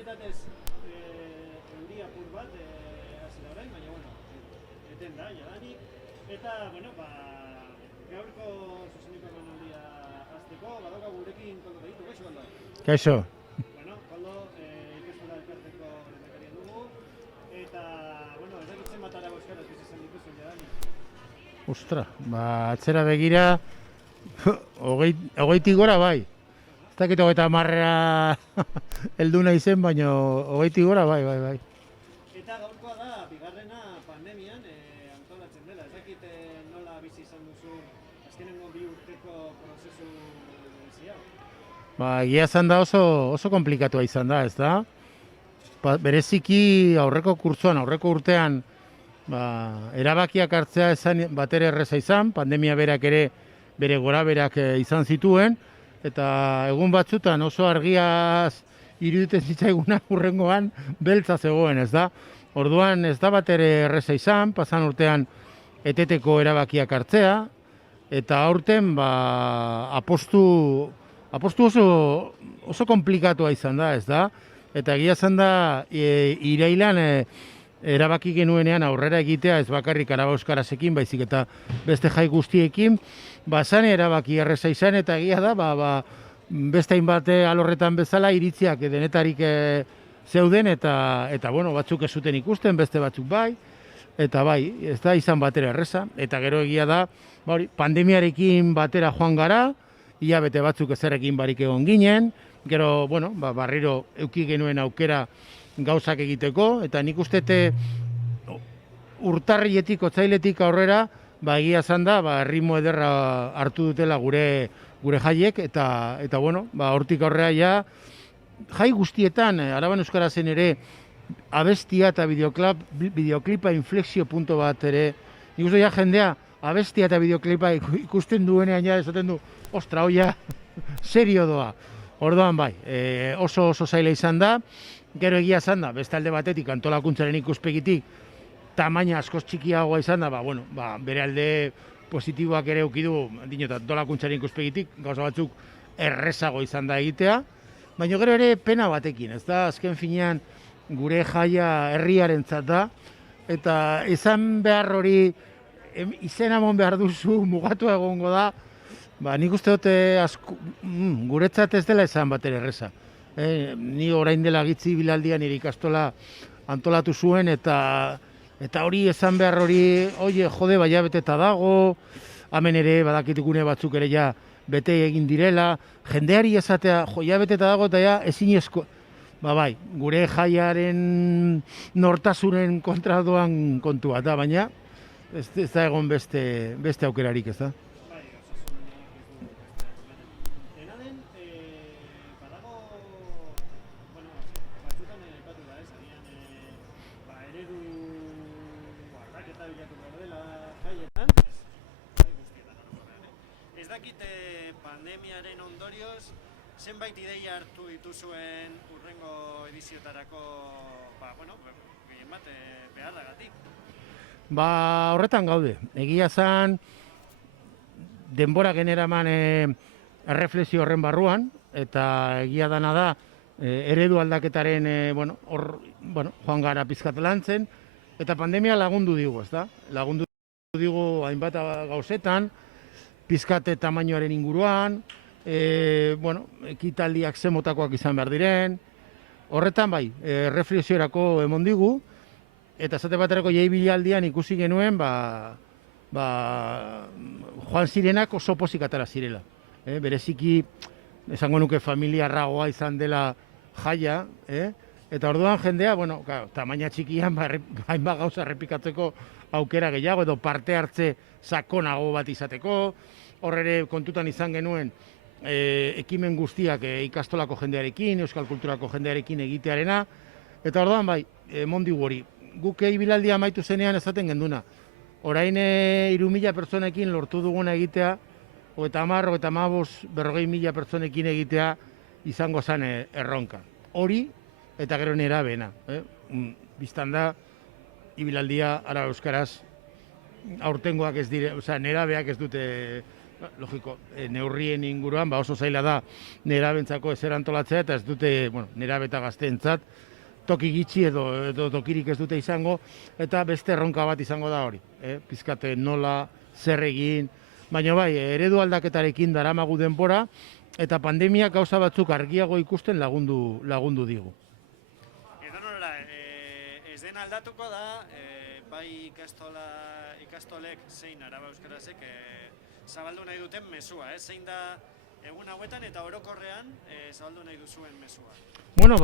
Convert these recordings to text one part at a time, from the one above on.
kasualitatez euri apur bat hasi da orain, baina bueno, eten da, jadanik. Eta, bueno, gaurko zuzeneko emanaldia hasteko, badauka gurekin Koldo Behitu, kaixo Koldo? Kaixo. Bueno, Koldo, ikastola elkarteko lehendakaria dugu, eta, bueno, ez dakitzen bat arago euskaraz bizi izan dituzun jadanik. Ostra, atzera begira, hogeitik gora bai. Ez dakit 30 heldu nahi zen, baina hogeitik gora bai. Eta gaurkoa da, bigarrena pandemian antolatzen dela. Ez dakit nola bizi izan duzu azkenengo 2 urteko prozesu berezi hau. Egia izan da oso komplikatua izan da, ez da? Bereziki aurreko urtean, erabakiak hartzea esan batere erreza izan, pandemia berak ere bere goraberak izan zituen, eta egun batzutan oso argiaz iruditen zitzaigunak hurrengoan beltza zegoen, ez da? Orduan ez da batere erreza izan, pasan urtean eteteko erabakiak hartzea, eta aurten apostu oso komplikatua izan da, ez da? Eta egia izan da, irailan erabaki genuenean aurrera egitea, ez bakarrik Araba euskarasekin, baizik eta beste jai guztiekin, zan erabaki erreza izan, eta egia da, beste hainbat alorretan bezala iritziak denetarik zeuden, eta bueno, batzuk ez zuten ikusten, beste batzuk bai, eta bai, ez da izan batera erreza, eta gero egia da, pandemiarekin batera joan gara, hilabete batzuk ezerrekin barik egon ginen, gero, bueno, barriro euki genuen aukera gauzak egiteko, eta nik ustete urtarrietik, otzailetik aurrera, egia zan da, ritmo ederra hartu dutela gure jaiek, eta bueno, hortik aurrera ja, jai guztietan, Araban euskarazen ere, abestia eta bideoklipa inflexio punto bat ere, nik uste ja jendea, abestia eta bideoklipa ikusten duenean ja, esaten du, ostra, hoia, serio doa. Orduan bai, oso zaila izan da, gero egia izan da, beste alde batetik antolakuntzaren ikuspegitik, tamaina askoz txikiagoa izan da, bere alde positiboak ere eukidu, antolakuntzaren ikuspegitik, gauza batzuk errezago izan da egitea, baina gero ere pena batekin, ez da, azken finean gure jaia herriarentzat da, eta izan behar hori, izen amon behar duzu, mugatu egongo da, nik uste dute guretzat ez dela esan batera erreza. Ni orain dela gitzi bilaldian nire ikastola antolatu zuen, eta hori esan behar hori, jode, beteta dago, hemen ere badakitukune batzuk ere ja bete egin direla, jendeari esatea, beteta dago, eta ja ezinezko, bai, gure jaiaren nortasunen kontra doan kontua da, baina ez da egon beste aukerarik, ez da. Ez dakit pandemiaren ondorioz, zenbait ideia hartu dituzuen urrengo ediziotarako, gehien bat beharragatik. Horretan gaude, egia zan denbora generaman erreflexio horren barruan, eta egia dana da eredu aldaketaren joan gara pizkat lantzen, eta pandemia lagundu digu, ez da? Lagundu digu hainbat gauzetan, pizkate tamainoaren inguruan, ekitaldiak zemotakoak izan behar diren, horretan bai, reflexiorako emon digu, eta esate baterako jai bilaldian ikusi genuen, joan zirenak oso pozik atara zirela. Bereziki, esango nuke familiarragoa izan dela jaia, eta orduan jendea, tamaina txikian, hainbat gauza errepikatzeko aukera gehiago, edo parte hartze sakonago bat izateko, horre kontutan izan genuen ekimen guztiak ikastolako jendearekin, euskal kulturako jendearekin egitearena, eta orduan bai, mondigu hori, guk bilaldia amaitu zenean esaten genduna. Orain 3.000 pertsonekin lortu duguna egitea, 30, 40.000 pertsonekin egitea izango zen erronka. Hori, eta gero nera bena. Biztan da, ibilaldia Araba euskaraz aurtengoak ez dire, nera beak ez dute logiko, neurrien inguruan, oso zaila da nerabentzako ezer antolatzea, eta ez dute, nerabe eta gazteentzat, toki gitxi edo tokirik ez dute izango, eta beste erronka bat izango da hori. Pizkate nola, zer egin, baina bai, eredu aldaketarekin daramagu denbora, eta pandemia gauza batzuk argiago ikusten lagundu digu. Edo nola, ez den aldatuko da, bai ikastolek zein Araba Euskarazek zabaldu nahi duten mezua, zein da egun hauetan eta orokorrean zabaldu nahi duzuen mezua. Bueno,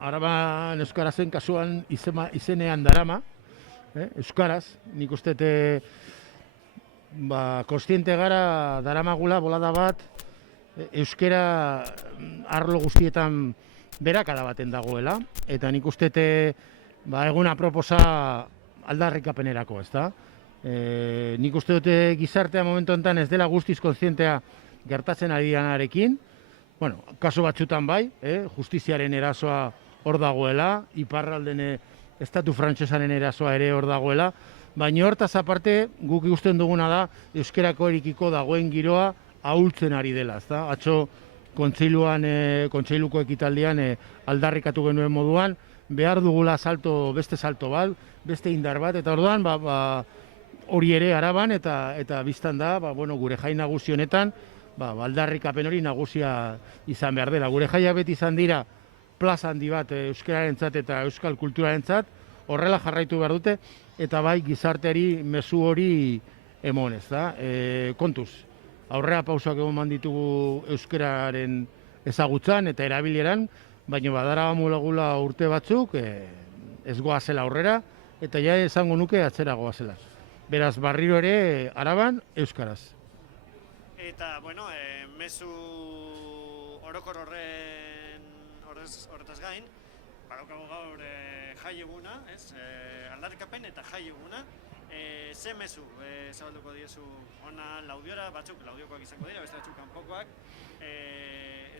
Araba Euskarazen kasuan izenean darama, Euskaraz, nik uste kontziente gara daramagula bolada bat, euskera arlo guztietan berakada baten dagoela, eta nik uste egun aproposa aldarrikapenerako, ezta? Nik uste dute gizartea momentu honetan ez dela guztiz kontzientea gertatzen ari dianarekin, kasu batzutan bai, justiziaren erasoa hor dagoela, iparralden estatu frantsesaren erasoa ere hor dagoela, baina hortaz aparte guk ikusten duguna da euskerako erikiko dagoen giroa ahultzen ari dela, ezta? Atzo kontseiluko ekitaldian aldarrikatu genuen moduan, behar dugula beste salto bat, beste indar bat, eta orduan hori ere Araban eta biztan da, gure jai nagusi honetan, aldarrikapen hori nagusia izan behar dela. Gure jaiak beti izan dira plaza handi bat euskararentzat eta euskal kulturarentzat, horrela jarraitu behar dute, eta bai gizarteari mezu hori emon, ezta? Kontuz, aurrera pausoak eman ditugu euskararen ezagutzan eta erabileran, baina badaragamula urte batzuk ez goazela aurrera, eta ja esango nuke atzera goazela. Beraz, barriro ere Araban euskaraz. Eta, mezu orokor horretaz gain, badaukagu gaur jai eguna, aldarrikapen eta jai eguna. Ze mezu zabalduko diezu ona Laudiora, batzuk Laudiokoak izango dira, beste batzuk kanpokoak,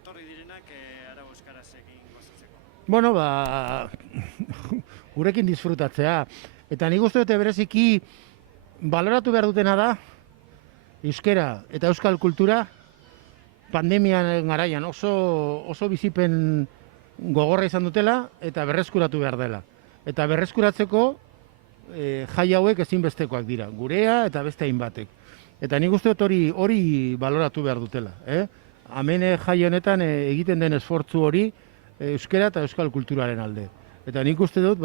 etorri direnak Araba Euskarazekin gozatzeko? Gurekin disfrutatzea. Eta nik uste dute bereziki baloratu behar dutena da euskera eta euskal kultura pandemian garaian oso bizipen gogorra izan dutela eta berreskuratu behar dela. Eta berreskuratzeko jai hauek ezinbestekoak dira, gurea eta beste hainbatek. Eta nik uste dut hori baloratu behar dutela. Hemen jai honetan egiten den esfortzu hori euskera eta euskal kulturaren alde. Eta nik uste dut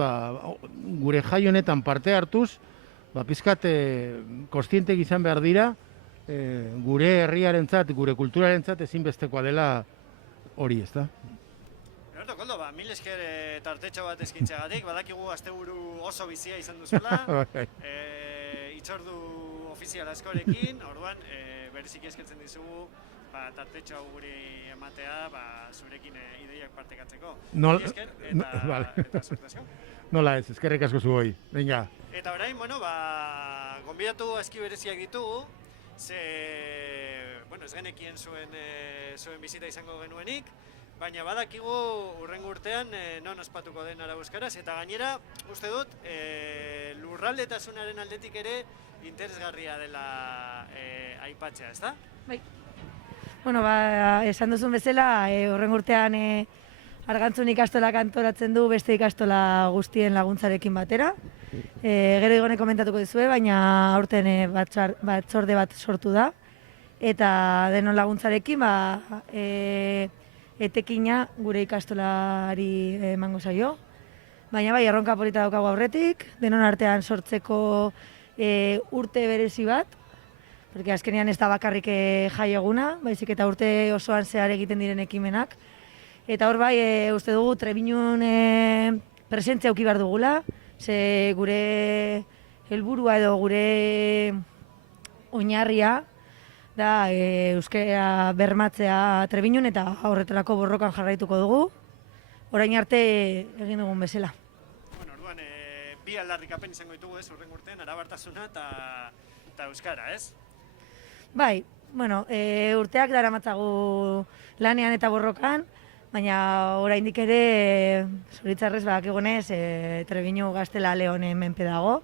gure jai honetan parte hartuz, pizkat kontzientek izan behar dira, gure herriarentzat, gure kulturarentzat ezinbestekoa dela hori, ezta? Roberto, Koldo, mil esker tartetxo bat eskintzeagatik, badakigu asteburu oso bizia izan duzuela, itzordu ofizial askorekin, orduan bereziki eskertzen dizugu tartetxo hau guri ematea, zurekin ideiak partekatzeko. Mil esker eta sortazio. Nola ez, eskerrik asko zu hoi, venga. Eta orain, gonbidatu aski bereziak ditugu, ez genekien zuen bizita izango genuenik, baina badakigu hurrengo urtean non ospatuko den Araba Euskaraz, eta gainera, uste dut, lurraldetasunaren aldetik ere interesgarria dela aipatzea, ezta? Bai. Esan duzun bezala, hurrengo urtean Argantzun ikastolak antolatzen du beste ikastola guztien laguntzarekin batera. Gero igone komentatuko dizue, baina aurten batzorde bat sortu da. Eta denon laguntzarekin etekina gure ikastolari emango zaio. Baina bai, erronka polita daukagu aurretik, denon artean sortzeko urte berezi bat, porque azkenean ez da bakarrik jai eguna, baizik eta urte osoan zehar egiten diren ekimenak. Eta hor bai, uste dugu Trebinun presentzia auki behar dugula, ze gure helburua edo gure oinarria da euskara bermatzea Trebinun eta horretarako borrokan jarraituko dugu, orain arte egin dugun bezala. Orduan, bi aldarrikapen izango ditugu hurrengo urtean, arabartasuna eta euskara, ez? Bai, urteak daramatzagu lanean eta borrokan, baina oraindik ere zoritzarrez badakigunez Trebinu Gaztela Leonen menpe dago.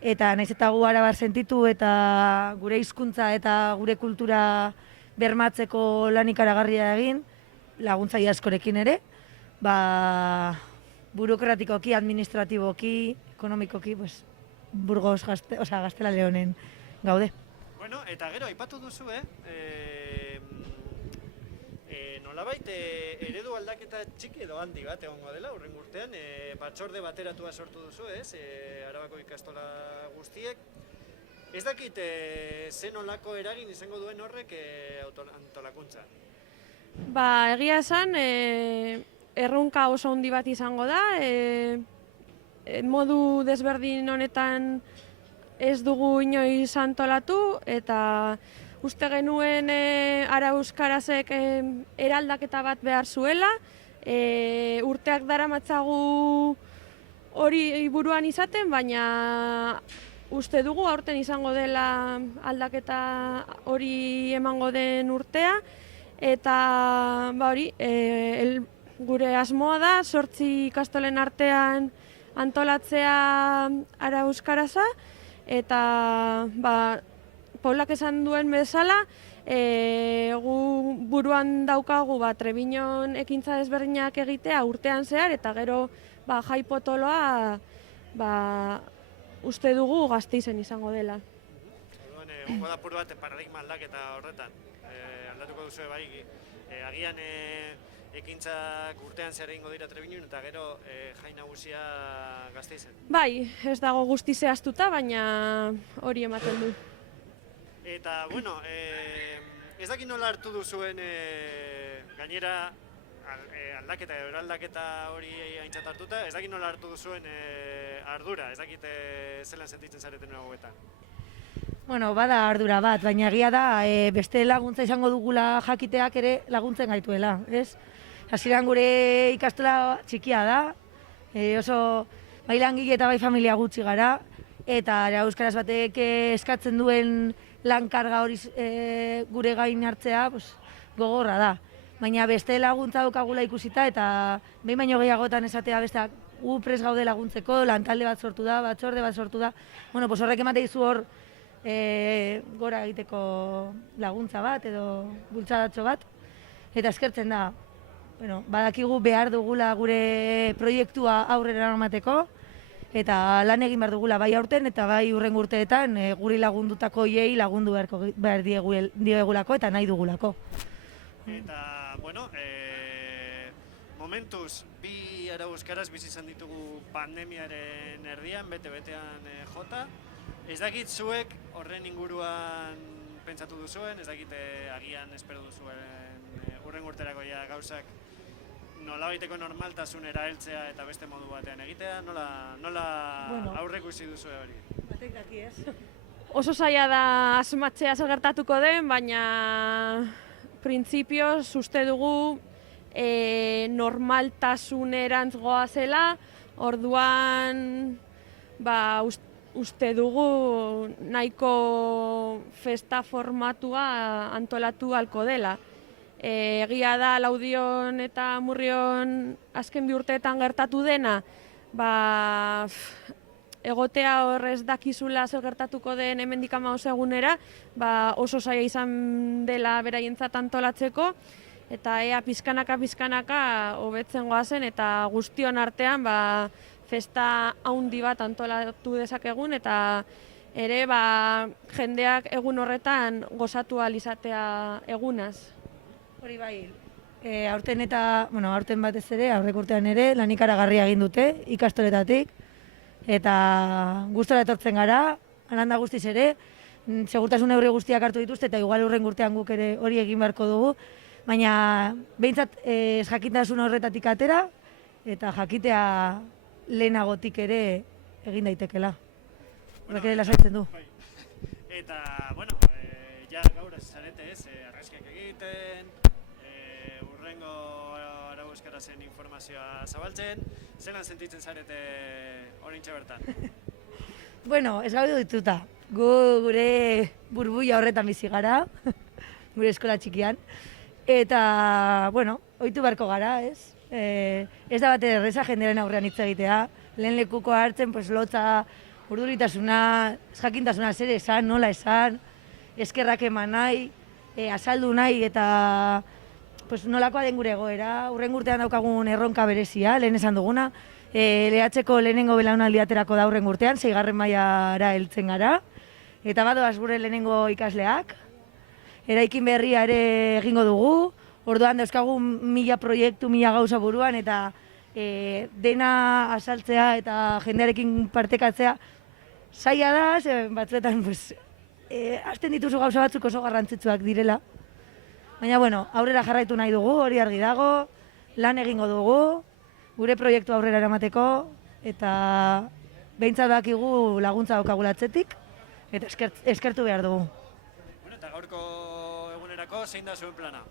eta naiz eta gu arabar sentitu eta gure hizkuntza eta gure kultura bermatzeko lan ikaragarria egin, laguntzaile askorekin ere, burokratikoki, administratiboki, ekonomikoki, pues, Burgos, Gaztela Leonen gaude. Bueno, eta gero, aipatu duzu, nolabait eredu aldaketa txiki edo handi bat egongo dela, hurrengo urtean, batzorde bateratua sortu duzu, Arabako ikastola guztiek. Ez dakit zen olako eragin izango duen horrek antolakuntza? Egia esan, erronka oso handi bat izango da, modu desberdin honetan ez dugu inoiz antolatu, eta uste genuen Ara Euskarazek eraldaketa bat behar zuela, urteak daramatzagu hori buruan izaten, baina uste dugu aurten izango dela aldaketa hori emango den urtea, eta gure asmoa da 8 ikastolen artean antolatzea Ara Euskaraza, eta Paulak esan duen bezala, gu buruan daukagu Trebiñon ekintza desberdinak egitea urtean zehar, eta gero jai potoloa uste dugu Gasteizen izango dela. Orduan, egongo da apur bat paradigma aldaketa horretan, aldatuko duzu bai, agian ekintzak urtean zehar egingo dira Trebiñon eta gero jai nagusia Gasteizen. Bai, ez dago guzti zehaztuta, baina hori ematen du. Eta, bueno, ez dakit nola hartu duzuen gainera aldaketa edo eraldaketa hori aintzat hartuta, ez dakit nola hartu duzuen ardura, ez dakit zelan sentitzen zareten nagoetan. Bueno, bada ardura bat, baina egia da beste laguntza izango dugula jakiteak ere laguntzen gaituela, ez? Hasieran gure ikastola txikia da, oso bai langile eta bai familia gutxi gara, eta Ara Euskaraz batek eskatzen duen lankarga hori gure gain hartzea gogorra da. Baina beste laguntza daukagula ikusita eta behin baino gehiagotan esatea besteak gu prest gaude laguntzeko, lantalde bat sortu da, batzorde bat sortu da. Bueno, horrek emate izu hor gora egiteko laguntza bat edo bultzadatxo bat. Eta eskertzen da, badakigu behar dugula gure proiektua aurrera eramateko, eta lan egin behar dugula bai aurten eta bai hurrengo urteetan guri lagundutako hiei lagundu behar diegulako eta nahi dugulako. Eta, bueno, momentuz, bi Ara Euskaraz bizi izan ditugu pandemiaren erdian, bete-betean jota. Ez dakit zuek horren inguruan pentsatu duzuen, ez dakit agian espero duzuen hurrengo urterako gauzak nolabaiteko normaltasunera heltzea eta beste modu batean egitea, nola aurreko ikusi duzu hori? Batek daki ez. Oso zaila da asmatzea zer gertatuko den, baina printzipioz uste dugu normaltasunerantz goazela, orduan uste dugu nahiko festa formatua antolatu halko dela. Egia da Laudion eta Murrion azken bi urteetan gertatu dena, egotea horrez dakizula zer gertatuko den hemendik 15 egunera, oso zaila izan dela beraientzat antolatzeko, eta ea pizkanaka hobetzen goazen eta guztion artean festa handi bat antolatu dezakegun eta ere jendeak egun horretan gozatu ahal izatea egunaz. Hori bai, aurten batez ere, aurreko urtean ere, lan ikaragarria egin dute ikastoletatik, eta gustora etortzen gara, alanda guztiz ere, segurtasun neurri guztiak hartu dituzte, eta igual hurrengo urtean guk ere hori egin beharko dugu, baina behintzat jakintasun horretatik atera, eta jakitea lehenagotik ere egin daitekela. Horrek ere lasaitzen du. Eta, bueno, ja gaur ez zarete argazkiak egiten, hurrengo Ara Euskarazen informazioa zabaltzen, zelan sentitzen zarete oraintxe bertan? Bueno, ez gaude dituta. Gure burbuia horretan bizi gara, gure eskola txikian. Eta, bueno, ohitu beharko gara, ez? Ez da bat erreza jendearen aurrean hitz egitea. Lehen lekuko hartzen, lotza urduritasuna, jakintasuna zer esan, nola esan, eskerrak eman nahi, azaldu nahi eta pues, nolakoa den gure egoera. Hurrengo urtean daukagun erronka berezia, lehen esan duguna. LH-ko lehenengo belaunaldi aterako da hurrengo urtean, 6. mailara heltzen gara. Eta badoaz gure lehenengo ikasleak. Eraikin berria ere egingo dugu. Orduan dauzkagu 1000 proiektu, 1000 gauza buruan eta dena azaltzea eta jendearekin partekatzea zaila da, batzuetan pues, hasten dituzu gauza batzuk oso garrantzitsuak direla. Baina, bueno, aurrera jarraitu nahi dugu, hori argi dago, lan egingo dugu, gure proiektu aurrera eramateko, eta behintzat dakigu laguntza daukagula atzetik, eta eskertu behar dugu. Bueno, eta gaurko egunerako zein da zuen plana?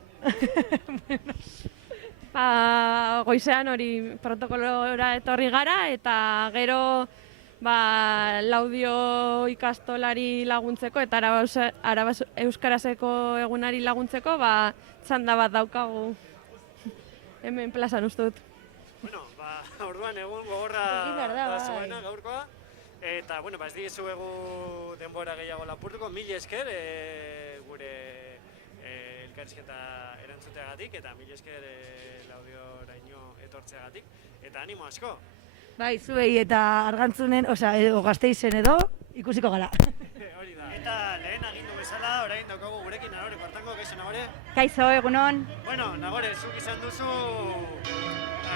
Goizean hori protokolora etorri gara, eta gero Laudio ikastolari laguntzeko eta Araba Euskarazeko egunari laguntzeko txanda bat daukagu hemen plazan uste dut. Bueno, orduan egun gogorra da zuena gaurkoa. Eta, bueno, ez dizuegu denbora gehiago lapurtuko, 1000 esker gure elkarrizketa erantzuteagatik eta 1000 esker Laudioraino etortzeagatik. Eta animo asko! Bai, zuei eta Argantzunen, edo Gasteizen edo, ikusiko gara. Hori da. Eta lehen agindu bezala, orain daukagu gurekin Nagore Kortango, kaixo Nagore? Kaixo, egunon. Bueno, Nagore, zuk izan duzu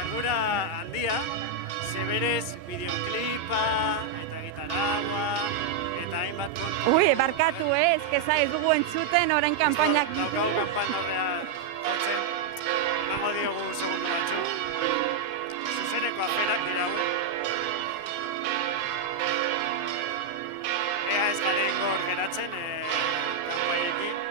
ardura handia, zeberez bideoklipa eta gitaragua eta hainbat kontu. Ui, barkatu kezka ez dugu entzuten orain kanpainak ditu. Daukagu kanpain horrean batzen, nago diogu segundu batzu. Zuzeneko aferak dira gu. Ea ez garen gor geratzen kanpaiekin.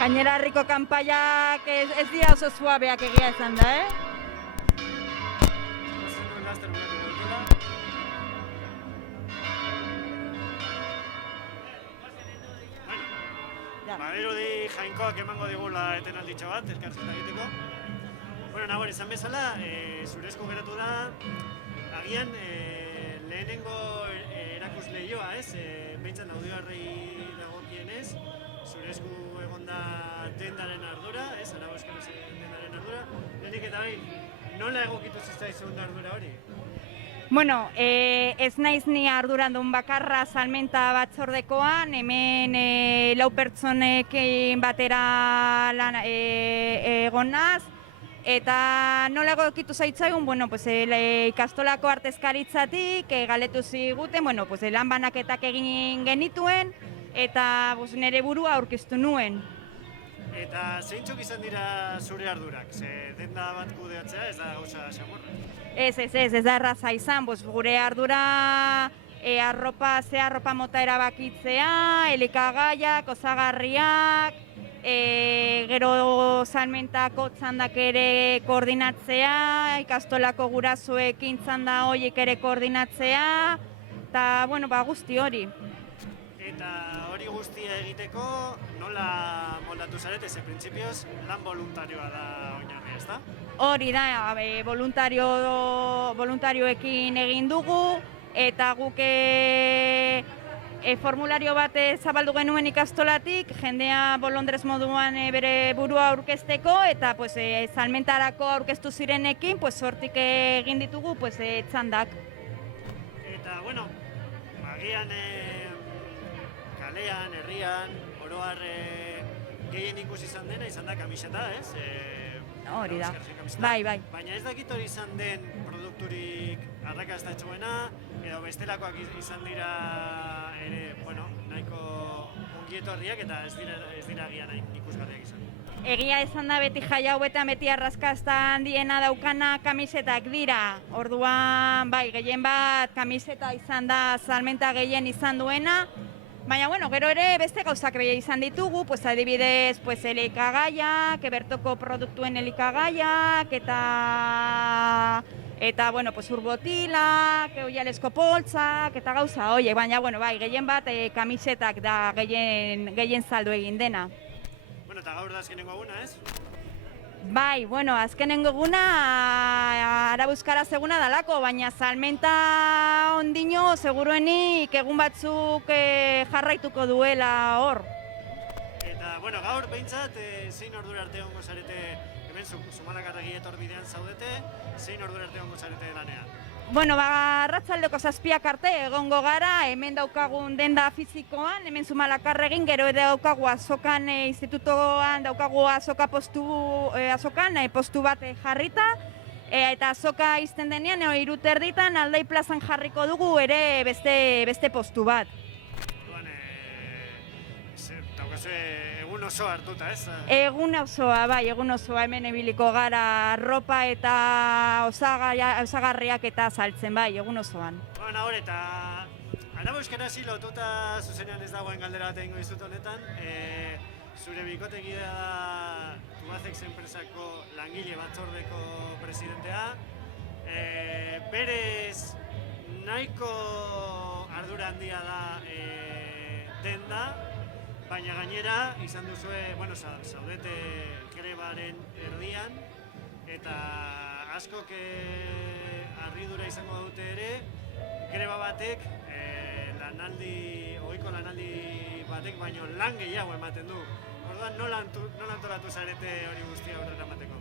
Gainera herriko kanpaiak ez dira oso suabeak egia izan da, Badirudi Jainkoak emango digula etenalditxo bat, elkarrizketa egiteko. Bueno, Nagore, esan bezala, zurezko geratu da, agian lehenengo erakusleioa, ez? Behintzat Laudioarrei dagokienez, zurezko egon da dendaren ardura, ez? Araba Euskarazeko dendaren ardura. Lehenik eta bain, nola egokitu zitzaizun ardura hori? Bueno, ez naiz ni arduradun bakarra salmenta batzordekoan, hemen 4 pertsonekin batera lan egon naz, eta nola egokitu zaitzaigun, bueno, pues, ikastolako artezkaritzatik galetu ziguten, bueno, pues, lan banaketak egin genituen, eta nire burua aurkeztu nuen. Eta zeintzuk izan dira zure ardurak? Ze denda bat kudeatzea ez da gauza xamorra? Ez da erraza izan, gure ardura arropa mota erabakitzea, elikagaiak, osagarriak, gero salmentako txandak ere koordinatzea, ikastolako gurasoekin txanda horiek ere koordinatzea, eta guzti hori. Eta hori guztia egiteko nola moldatu zarete, ze printzipioz lan voluntarioa da oinarria, ezta? Hori da, voluntarioekin egin dugu, eta guk formulario bat zabaldu genuen ikastolatik, jendea bolondrez moduan bere burua aurkezteko, eta salmentarako aurkeztu zirenekin, hortik egin ditugu txandak. Eta, bueno, agian kalean, herrian, oroar gehien ikusi izan dena, izan da kamiseta, ez? Hori da, bai. Baina ez dakit hori izan den produkturik arrakastatsuena, edo bestelakoak izan dira ere, nahiko ongi etorriak eta ez dira agian hain ikusgarriak izan. Egia esan da beti jai hauetan beti arraskazta handiena daukana kamisetak dira. Orduan, bai, gehien bat kamiseta izan da salmenta gehien izan duena. Baina, bueno, gero ere beste gauzak ere izan ditugu, pues adibidez, pues elikagaiak, bertoko produktuen elikagaiak, eta bueno, pues urbotilak, oialesko poltsak, eta gauza horiek, baina, bueno, bai, gehien bat kamisetak da gehien saldu egin dena. Bueno, eta gaur da azkenengo eguna, ez? Bai, bueno, azkenengo eguna arabuzkaraz eguna dalako, baina salmenta ondino seguruenik egun batzuk jarraituko duela hor. Eta, bueno, gaur behintzat, zein ordura arte egongo zarete, hemen Zumalakarregi etorbidean zaudete, zein ordura arte egongo zarete lanean? Bueno, arratsaldeko 7 arte egongo gara, hemen daukagun denda fizikoan, hemen Zumalakarregin, gero ere daukagu azokan institutoan, daukagu azoka postu bat jarrita, eta azoka izten denean, 3:30 Aldai plazan jarriko dugu ere beste postu bat. Duan, daukazue egun oso hartuta, ez? Egun osoa, bai, egun osoa hemen ebiliko gara arropa eta osagarriak eta saltzen, bai, egun osoan. Bueno, hor eta araba euskarazi lotuta zuzenean ez dagoen galdera bat egingo dizut honetan. Zure bikotekidea da Tubacex enpresako langile batzordeko presidentea. Berez nahiko ardura handia da denda, baina gainera izan duzue, bueno, zaudete grebaren erdian, eta askok harridura izango dute ere, greba batek, ohiko lanaldi batek baino lan gehiago ematen du. Orduan, nola antolatu zarete hori guztia aurrera emateko?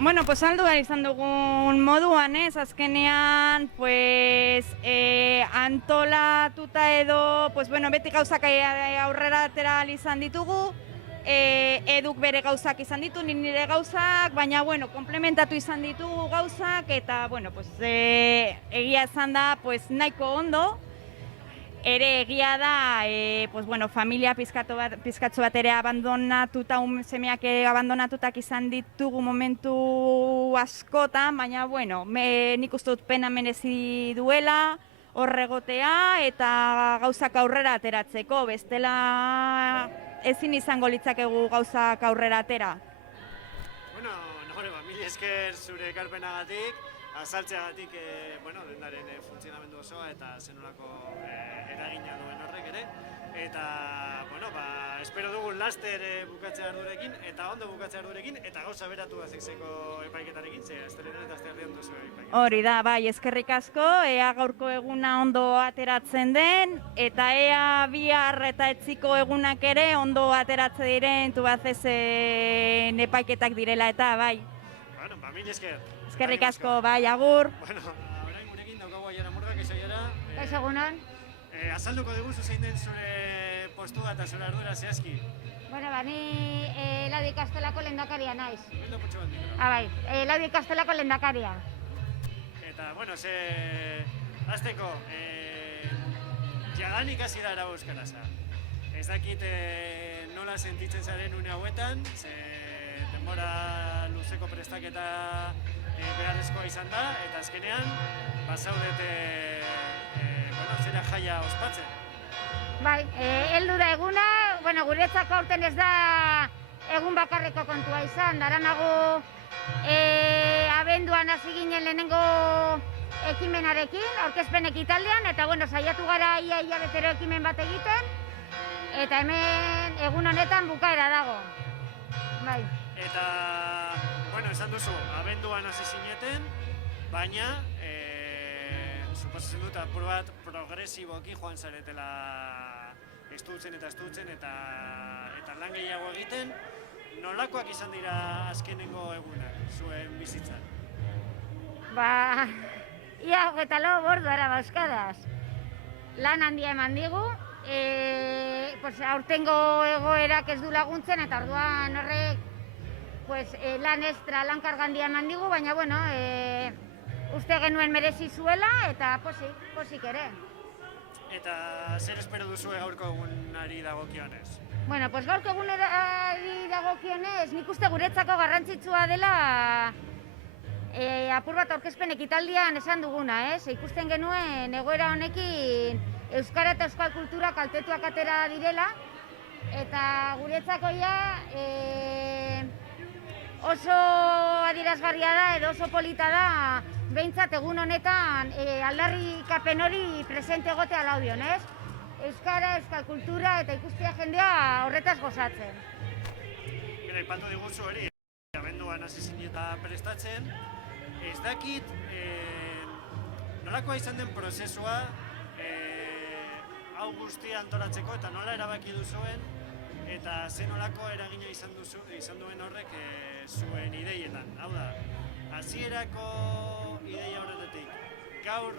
Bueno, pues aldu behar izan dugun moduan, azkenean, pues, antolatuta edo, pues, bueno, beti gauzak aurrera atera izan ditugu, eduk bere gauzak izan ditu, nire gauzak, baina, bueno, komplementatu izan ditugu gauzak, eta, bueno, pues, egia esan da, pues, nahiko ondo, ere egia da, pues, bueno, familia pizkatxo bat ere abandonatuta, semeak abandonatutak izan ditugu momentu askotan, baina, bueno, nik uste dut pena merezi duela, horregotea eta gauzak aurrera ateratzeko, bestela ezin izango litzakegu gauzak aurrera atera. Bueno, nore, mila esker zure ekarpenagatik, azaltzeagatik, bueno, dendaren funtzionamendu osoa eta zenolako eragina duen horrek ere. Eta, bueno, espero dugun laster bukatzea ardurekin, eta ondo bukatzea ardurekin, eta gauza beratu Tubacexeko epaiketarekin, ze astelehenean eta asteartean duzu epaiketa. Hori da, bai, eskerrik asko, ea gaurko eguna ondo ateratzen den, eta ea bihar eta etziko egunak ere ondo ateratze diren Tubacexen epaiketak direla eta, bai. Bueno, mila esker. Eskerrik asko, bai, agur. Bueno, orain gurekin daukagu Aiara Murga, kaixo Aiara. Kaixo egunon. Azalduko diguzu zein den zure postua eta zure ardura zehazki. Bueno, ni Laudio Ikastolako lehendakaria naiz. Bildo putxo bat mikro. Bai, Laudio Ikastolako lehendakaria. Eta, bueno, hasteko, jadanik hasi da araba euskaraza. Ez dakit nola sentitzen zaren une hauetan, ze denbora luzeko prestaketa beharrezkoa izan da, eta azkenean, bazaudete zera jaia ospatzen. Bai, heldu da eguna, bueno, guretzako aurten ez da egun bakarreko kontua izan, daranago abenduan hasi ginen lehenengo ekimenarekin, aurkezpen ekitaldean, eta bueno, saiatu gara ia betero ekimen bat egiten, eta hemen egun honetan bukaera dago. Bai. Eta, bueno, esan duzu, abenduan hasi zineten, baina suposatzen dut apur bat progresiboki joan zaretela estutzen eta lan gehiago egiten. Nolakoak izan dira azkenengo egunak zuen bizitzan? Ia 24 ordu araba euskaraz. Lan handia eman digu, aurtengo egoerak ez du laguntzen eta orduan horrek lan extra, lan karga handia eman digu, baina bueno, uste genuen merezi zuela eta posik ere. Eta zer espero duzue gaurko egunari dagokionez? Bueno, pues gaurko egunerari dagokionez, nik uste guretzako garrantzitsua dela apur bat aurkezpen ekitaldian esan duguna, ez? Ikusten genuen egoera honekin euskara eta euskal kultura kaltetuak atera direla, eta guretzako ja oso adierazgarria da edo oso polita da behintzat egun honetan aldarrikapen hori presente egotea laudion, ez? Euskara, euskal kultura eta ikustea jendea horretaz gozatzen. Aipatu diguzu hori, abenduan hasi zineta prestatzen, ez dakit nolakoa izan den prozesua hau guztia antolatzeko eta nola erabaki duzuen eta ze nolako eragina izan duen horrek zuen ideietan. Hau da, hasierako ideia horretatik gaur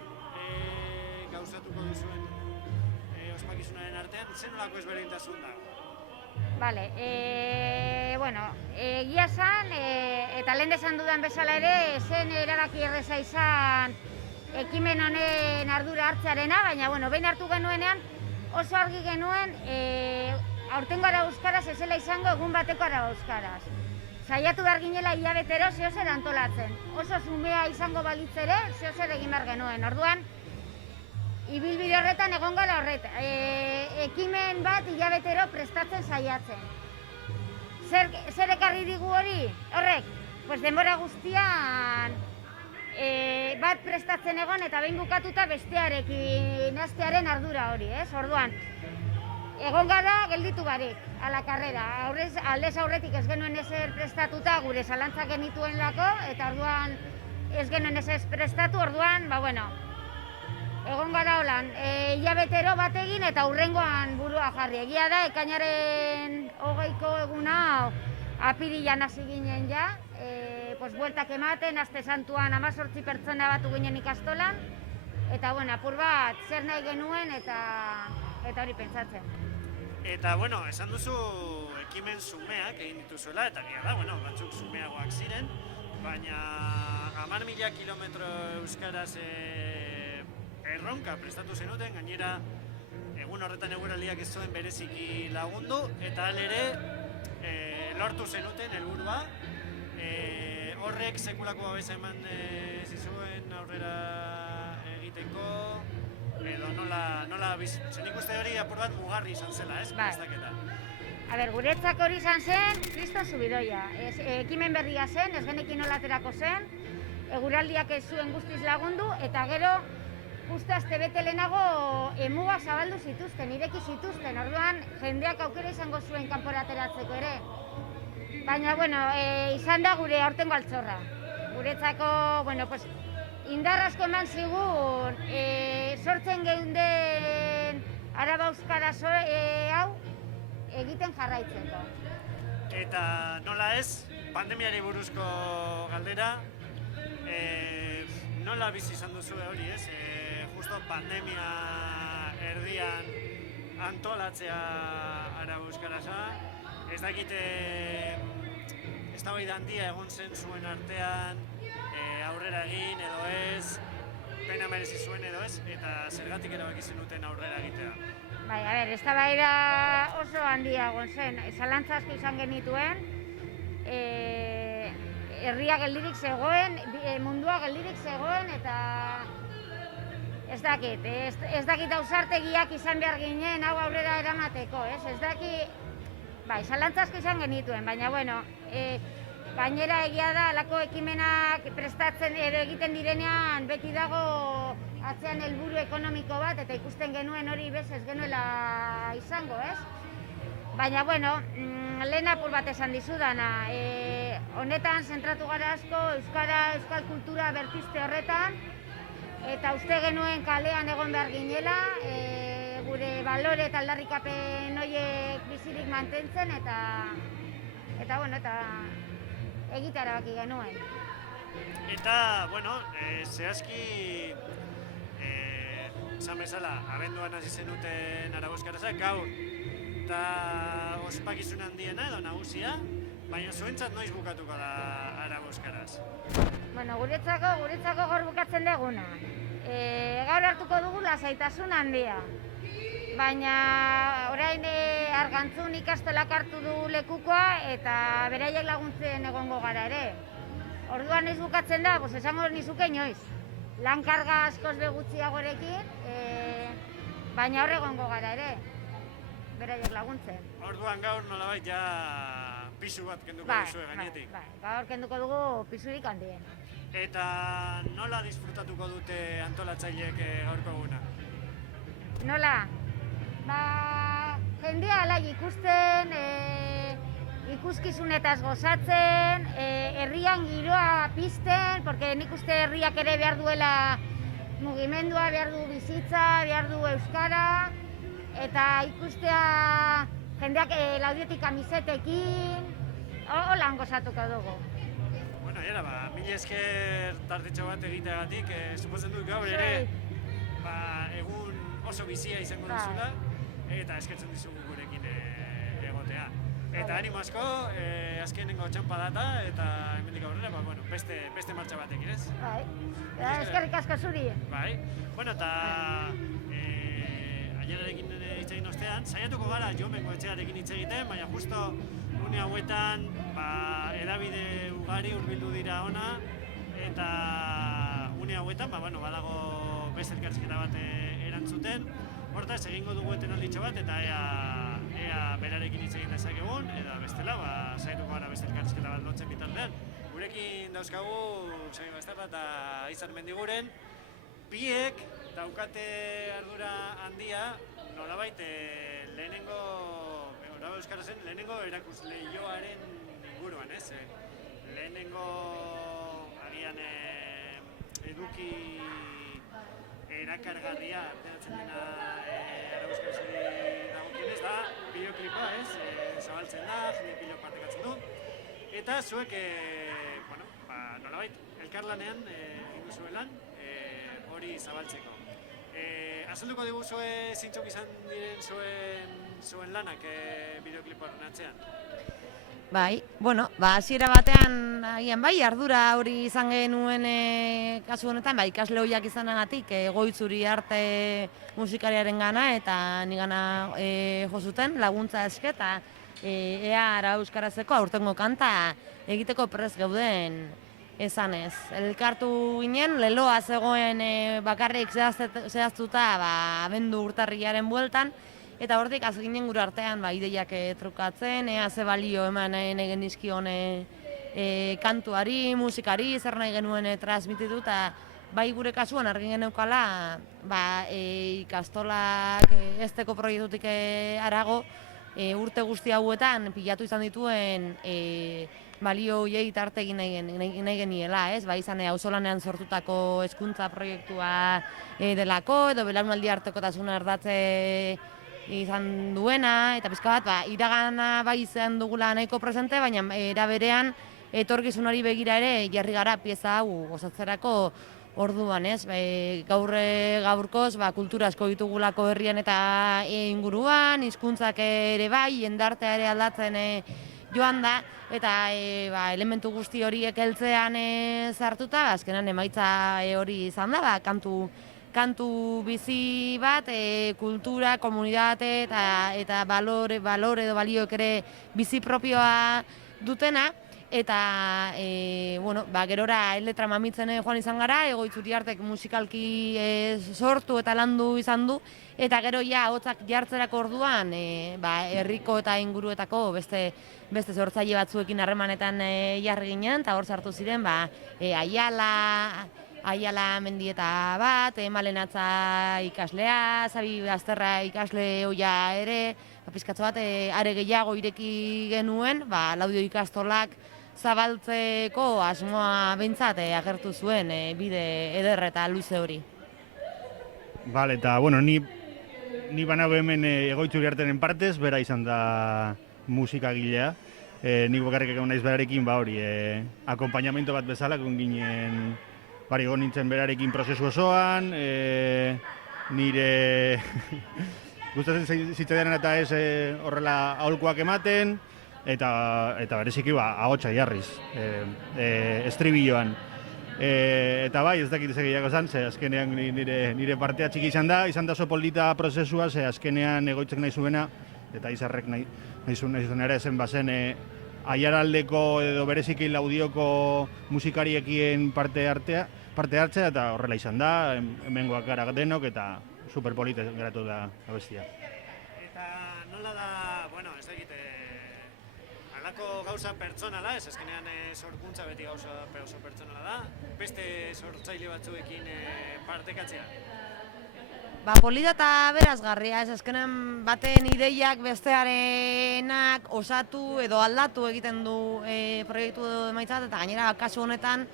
gauzatuko duzuen ospakizunaren artean, zen nolako ezberdintasun dago? Vale, bueno, egia esan, eta lehen esan dudan bezala ere, zen erabaki erreza izan ekimen honen ardura hartzearena, baina, bueno, behin hartu genuenean, oso argi genuen, aurtengo Arau Euskaraz ez zela izango egun bateko Arau Euskaraz. Saiatu behar ginela hilabetero zehozer antolatzen. Oso zumea izango balitz ere, zehozer egin behar genuen. Orduan, ibilbide horretan egon gara horretan. Ekimen bat hilabetero prestatzen saiatzen. Zer ekarri digu hori? Horrek, pues denbora guztian bat prestatzen egon eta behin bukatuta bestearekin hastearen ardura hori, ez? Orduan, egon gara gelditu barik, ala karrera. Aldez aurretik ez genuen ezer prestatuta gure zalantzak genituen lako, eta orduan ez genuen ezer prestatu, orduan, ba bueno, egon gara holan, hilabetero bat egin eta hurrengoan burua jarri. Egia da, ekainaren 20ko eguna apirilan hasi ginen ja, bueltak ematen, aste santuan 18 pertsona batu ginen ikastolan, eta bueno, apur bat zer nahi genuen eta hori pentsatzen. Eta, bueno, esan duzu ekimen zumeak egin dituzuela, eta gira da, bueno, batzuk zumeagoak ziren, baina 10.000 kilometro euskaraz erronka prestatu zenuten, gainera egun horretan eguraldiak ez zuen bereziki lagundu, eta ere lortu zenuten helburua. Horrek sekulako babesa eman zizuen aurrera egiteko, edo nola zen ikuste hori apur bat mugarri izan zela, ez? Prestaketa. A ber, guretzak hori izan zen, kriston zubidoia. Ekimen berria zen, ez genekin nola aterako zen, eguraldiak ez zuen guztiz lagundu, eta gero, justu aste bete lehenago mugak zabaldu zituzten, ireki zituzten, orduan jendeak aukera izango zuen kanpora ateratzeko ere. Baina, bueno, izan da gure aurtengo altxorra. Guretzako, bueno, pues, indar asko eman zigun, sortzen geunden Araba Euskaraz hau egiten jarraitzeko. Eta nola ez, pandemiari buruzko galdera, nola bizi izan duzu hori, ez? Justo pandemia erdian antolatzea Araba Euskaraza, ez dakite eztabaida handia egon zen zuen artean, aurrera egin edo ez, pena merezi zuen edo ez, eta zergatik erabaki zenuten aurrera egitea. Bai, a ber, eztabaida oso handia egon zen, zalantza asko izan genituen, herria geldirik zegoen, mundua geldirik zegoen, eta ez dakit ausartegiak izan behar ginen hau aurrera eramateko, ez dakit, bai, zalantza asko izan genituen, baina, bueno, gainera egia da, alako ekimenak prestatzen edo egiten direnean beti dago atzean helburu ekonomiko bat, eta ikusten genuen hori bez ez genuela izango, ez? Baina, bueno, lehen apur bat esan dizudana, honetan zentratu gara asko, euskal kultura berpizte horretan, eta uste genuen kalean egon behar ginela, gure balore eta aldarrikapen horiek bizirik mantentzen, eta bueno, eta egitea erabaki genuen. Eta, bueno, zehazki, esan bezala, abenduan hasi zenuten Arau Euskarazak, gaur, eta ospakizun handiena edo nagusia, baina zuentzat noiz bukatuko da Arau Euskaraz? Bueno, guretzako gaur bukatzen deguna. Gaur hartuko dugu lasaitasun handia. baina orain Argantzun ikastolak hartu du lekukoa eta beraiek laguntzen egongo gara ere. Orduan ez bukatzen da, esango nizuke inoiz. Lan karga askoz begutziagorekin, baina hor egongo gara ere, beraiek laguntzen. Orduan gaur nolabait ja pisu bat kenduko duzue gainetik. Gaur kenduko dugu pisurik handien. Eta nola disfrutatuko dute antolatzaileek gaurko eguna? Nola? Jendea alai ikusten, ikuskizunetaz gozatzen, herrian giroa pizten, porque nik uste herriak ere behar duela mugimendua, behar du bizitza, behar du euskara, eta ikustea jendeak laudiotik kamisetekin, holan gozatuko dugu. Bueno, jara, mila esker tartetxo bat egiteagatik, supozen dut gaur ere egun oso bizia izango duzula, eta eskertzen dizugu gurekin egotea. Eta animo asko, azkenengo txampa data, eta hemendik aurrera, beste martxa batekin, ez? Bai, eskerrik asko zuri. Bai, bueno, eta aierarekin hitz egin ostean, saiatuko gara Jomengo etxearekin hitz egiten, baina justo une hauetan edabide ugari hurbildu dira ona, eta une hauetan, badago beste elkarrizketa bat erantzuten. Hortaz, egingo dugu etenalditxo bat, eta ea berarekin hitz egin dezakegun, eta bestela, saiatuko gara beste elkarrizketa bat lotzen bitartean. Gurekin dauzkagu, Xabi Bastarra eta Izar Mendiguren, biek daukate ardura handia, nolabait lehenengo euskarazen lehenengo erakusleioaren inguruan, ez? Lehenengo agian eduki erakargarria ateratzen dena erakuskarazari dagokionez da bideoklipa, ez? Zabaltzen da, jende pilok partekatzen du. Eta zuek, nolabait, elkarlanean egin duzuen lan hori zabaltzeko. Azalduko diguzue zeintzuk izan diren zuen lanak bideoklipa horren atzean? Bai, hasiera batean agian ardura hori izan genuen kasu honetan, ikasle hoiak izanagatik Goitzuri arte musikariaren gana eta nigana jo zuten laguntza eske eta ea ara euskarazeko aurtengo kanta egiteko prest geuden esanez. Elkartu ginen, leloa zegoen bakarrik zehaztuta abendu urtarrilaren bueltan, eta hortik az ginen gure artean ideiak trukatzen, ea ze balio eman nahi genizkion kantuari, musikari, zer nahi genuen transmititu, eta bai gure kasuan argi geneukala ikastolak esteko proiektutik arago urte guzti hauetan pilatu izan dituen balio hoiei tarte egin nahi geniela, ez? Izan auzolanean sortutako hezkuntza proiektua delako, edo belaunaldi artekotasuna ardatze izan duena, eta pizka bat, iragana izan dugula nahiko presente, baina era berean etorkizunari begira ere jarri gara pieza hau gozatzerako orduan, ez? Gaurkoz, kultura asko ditugulako herrian eta inguruan, hizkuntzak ere jendartea ere aldatzen joan da, eta elementu guzti horiek heltzean sartuta, azkenan emaitza hori izan da, kantu bizi bat, kultura, komunitate eta balore edo balioek ere bizi propioa dutena, eta gerora letra mamitzen joan izan gara, Goitzuri artek musikalki sortu eta landu izan du, eta gero hotzak jartzerako orduan herriko eta inguruetako beste sortzaile batzuekin harremanetan jarri ginen, eta hor sartu ziren Aiala Mendieta bat, Malenatza ikaslea, Xabi Bastarra ikasle hoia ere, pizkatxo bat are gehiago ireki genuen, Laudio ikastolak zabaltzeko asmoa behintzat agertu zuen bide eder eta luze hori. Bale, eta ni banago hemen Goitzuri artenen partez, bera izan da musikagilea. Nik bakarrik egon naiz berarekin, akompainamento bat bezala, ginen egon nintzen berarekin prozesu osoan, nire gustatzen zitzaidan eta ez horrela aholkuak ematen, eta bereziki ahotsa jarriz, estribilloan. Eta bai, ez dakit gehiago zan, ze azkenean nire partea txiki izan da oso polita prozesua, ze azkenean egoitzek nahi zuena, eta izarrek nahi zuen ere zen bazen aiaraldeko edo bereziki laudioko musikariekin parte hartzea, eta horrela izan da, hemengoak gara denok, eta superpolite geratu da abestia. Eta nola da, bueno, ez dakit, halako gauza pertsonala, ez azkenean sorkuntza beti gauza oso pertsonala da, beste sortzaile batzuekin partekatzea. Ba, polita eta berazgarria, ez azkenean baten ideiak bestearenak osatu edo aldatu egiten du proiektu emaitzat, eta gainera kasu honetan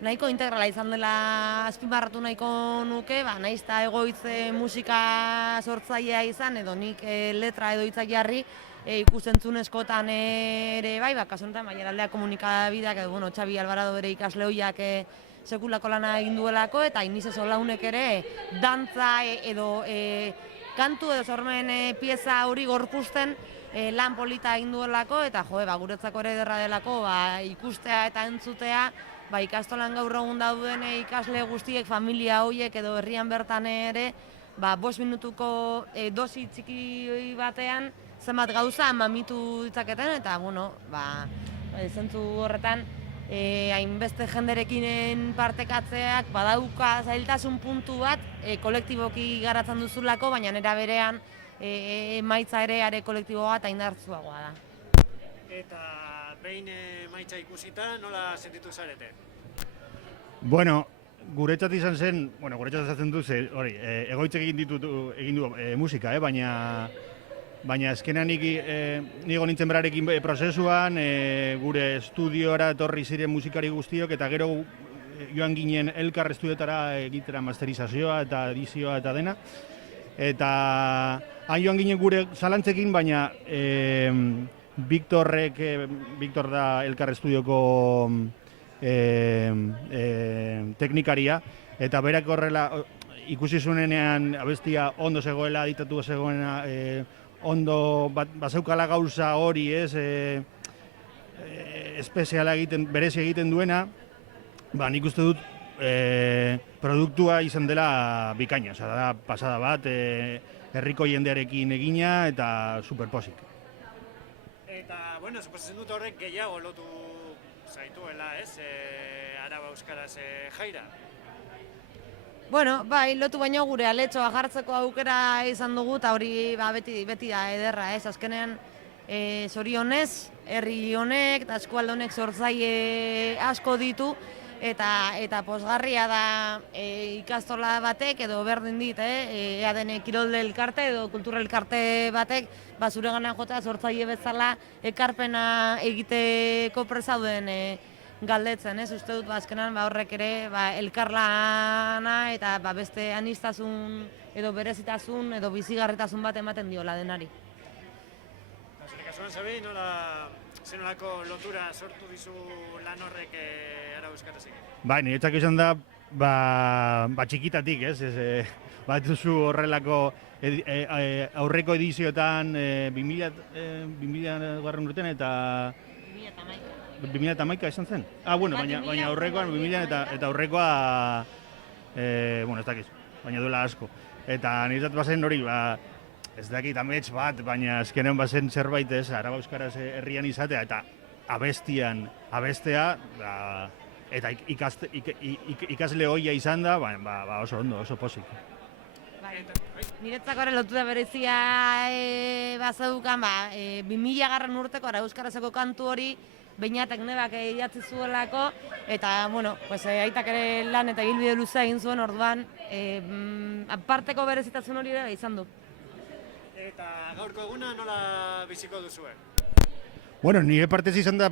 nahiko integrala izan dela azpimarratu nahiko nuke, nahiz eta egoitz musika sortzailea izan, edo nik letra edo hitzak jarri, ikusentzunezkotan ere bai, kasu honetan Aiaraldea komunikabideak edo Xabi Alvarado bere ikasle hoiak sekulako lana egin duelako, eta Inize Solaunek ere dantza edo kantu edo sormen pieza hori gorpuzten lan polita egin duelako, eta guretzako ere ederra delako ikustea eta entzutea, ikastolan gaur egun dauden ikasle guztiek, familia horiek edo herrian bertan ere, 5 minutuko dosi txiki batean zenbat gauza mamitu ditzaketen, eta zentzu horretan hainbeste jenderekin partekatzeak badauka zailtasun puntu bat kolektiboki garatzen duzulako, baina nera berean emaitza ere are kolektibo bat indartsuagoa da. Eta behin emaitza ikusita, nola sentitu zarete? Bueno, guretzat izan zen, guretzat ezatzen du, egoitzek egin du musika, baina azkenean nigo nintzen berarekin prozesuan, gure estudiora etorri ziren musikari guztiok, eta gero joan ginen elkar estudiotara egitera masterizazioa eta edizioa eta dena. Eta han joan ginen gure zalantzekin, baina Victor da elkar estudioko teknikaria, eta berak horrela ikusi zuenean abestia ondo zegoela, editatu zegoena, ondo bazeukala gauza hori, espeziala berezi egiten duena, nik uste dut produktua izan dela bikaina, da pasada bat, herriko jendearekin egina eta superposik. Eta, suposatzen dut horrek gehiago lotu zaituela, Araba Euskaraz jaira? Bai, lotu baino gure aletxoa jartzeko aukera izan dugu, eta hori beti da ederra, azkenean zorionez, herri honek eta eskualde honek sortzaile asko ditu, eta pozgarria da ikastola batek edo berdin dit, ea den kirolde elkarte edo kultura elkarte batek, zure gana jota sortzaile bezala ekarpena egiteko presauden galdetzen, uste dut azkenan horrek ere elkarlana eta beste aniztasun edo berezitasun edo bizigarritasun bat ematen diola denari. Zure kasuan, Xabi, zenolako lotura sortu dizu lan horrek Araba Euskarazekin? Niretzako izan da, txikitatik, bat duzu horrelako aurreko edizioetan 2000 garren urtean eta 2011 izan zen? Baina aurrekoan 2000 eta aurrekoa, ez dakiz, baina duela asko. Eta niretzat bazen hori, ez dakit amets bat, baina azkenean bazen zerbait Araba Euskaraz herrian izatea, eta abestea, eta ikasle hoia izan da, oso ondo, oso posik. Niretzako ere lotura berezia bazadukan, 2000 garren urteko Araba Euskarazeko kantu hori, Beinatek nebak idatzi zuelako, eta, aitak ere lan eta gilbide luzea egin zuen orduan, aparteko berezitasun hori ere izan du. Eta gaurko eguna nola biziko duzue? Nire partez izan da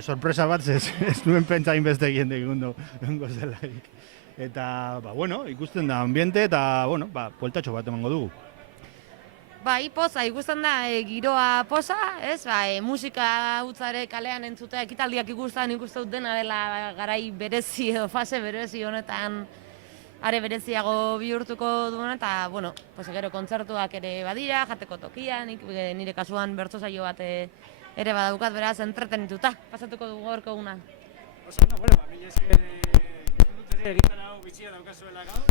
sorpresa bat, ez duen pentsa inbeste egin egungo zelaik. Eta, ikusten da ambiente eta, pueltatxo bat emango dugu. Poza, ikusten da giroa poza, musika utzare kalean entzutea, ekitaldiak ikusten dut dena dela garai berezi edo fase berezi honetan are bereziago bihurtuko duena, eta, gero kontzertuak ere badira, jateko tokia, nire kasuan bertso saio bat ere badaukat, beraz, entretenituta, pasatuko dugu gaurko eguna. Oso, mila esker egitara hau bitxia daukazuela gaur,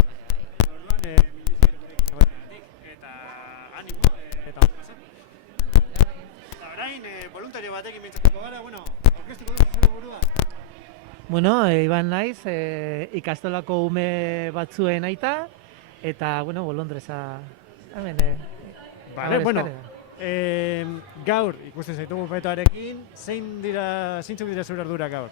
orduan mila esker gurekin egoteagatik, eta animo, eta ondo pasat. Eta orain, voluntario batekin mintzatuko gara, bueno, aurkeztuko duzu zure burua. Bueno, Iban naiz, ikastolako ume batzuen aita, eta, bueno, bolondresa, hemen, Vale, bueno, gaur ikusten zaitugu petoarekin, zeintzuk dira zure ardurak gaur?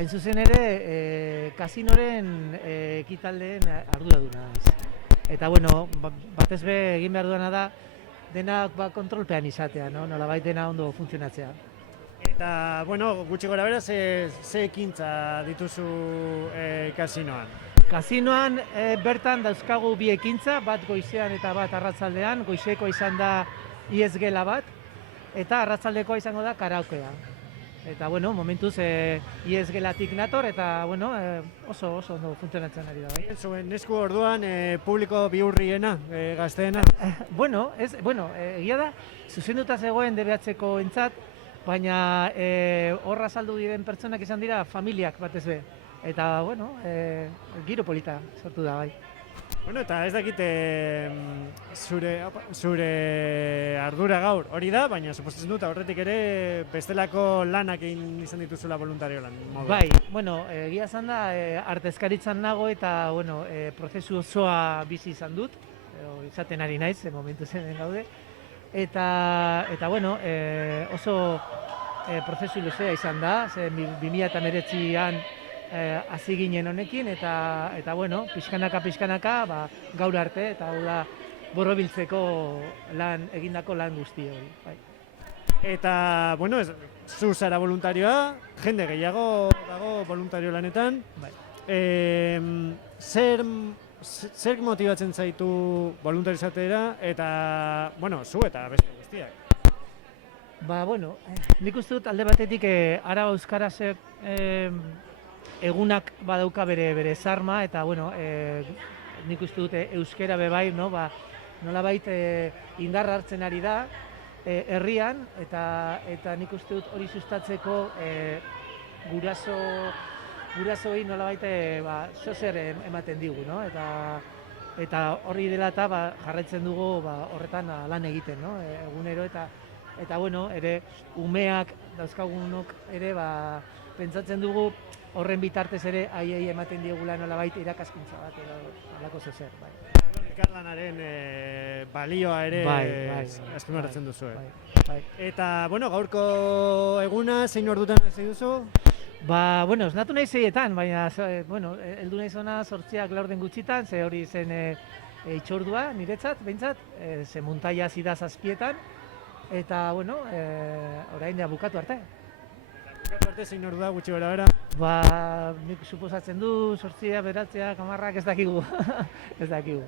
hain zuzen ere, kasinoren ekitaldeen arduraduna naiz. Eta, bueno, batez be egin behar duena da, denak kontrolpean izatea, no? Nolabait dena ondo funtzionatzea. Eta, bueno, gutxi gora bera, ze ekintza dituzu kasinoan? Kasinoan bertan dauzkagu bi ekintza, bat goizean eta bat arratzaldean. Goizeko izan da ihes gela bat, eta arratzaldekoa izango da karaokea. Eta, bueno, momentuz ihes gelatik nator, eta, bueno, oso ondo funtzionatzen ari da. Bai. Zuen esku orduan publiko bihurriena, gazteena? Egia da, zuzenduta zegoen DBH-ko entzat, baina horra saldu diren pertsonak izan dira familiak batez be. Eta, bueno, giro polita sortu da, bai. Bueno, eta ez dakit zure ardura gaur hori da, baina suposatzen dut aurretik ere bestelako lanak egin izan dituzula voluntario lan. Bai, bueno, egia esan da, artezkaritzan nago eta, bueno, prozesu osoa bizi izan dut, izaten ari naiz, momentu zen gaude. Eta bueno, oso prozesu luzea izan da, 2019an hasi ginen honekin, eta bueno, pixkanaka, gaur arte, eta hau da borobiltzeko egindako lan guzti hori. Bai. Eta, bueno, zu zara voluntarioa, jende gehiago dago voluntario lanetan. Bai. Zer motibatzen zaitu voluntario izatera, eta, bueno, zu eta beste guztiak? Bueno, nik uste dut alde batetik Araba euskarazek egunak badauka bere zarma, eta, bueno, nik uste dut euskera bebai, no? Nolabait indarra hartzen ari da herrian, eta nik uste dut hori sustatzeko gurasoei nolabait zozer ematen digu, no? Eta horri dela eta jarraitzen dugu horretan lan egiten, no? Egunero, eta bueno, ere umeak dauzkagunok ere pentsatzen dugu horren bitartez ere haiei ematen diegula nolabait irakaskuntza bat edo halako zozer, bai. Elkarlanaren balioa ere azpimarratzen duzu. Bai. Eta, bueno, gaurko eguna zein ordutan hasi duzu? Bueno, esnatu nahi zeietan, baina, bueno, heldu nahi zona 8:00 gutxitan, ze hori zen itxordua niretzat, behintzat, ze muntaia hasi da 7:00, eta, bueno, orain da bukatu arte. Bukatu arte zein ordu da gutxi gora bera? Nik suposatzen du, 8:00, 9:00, 10:00, ez dakigu. Ez dakigu.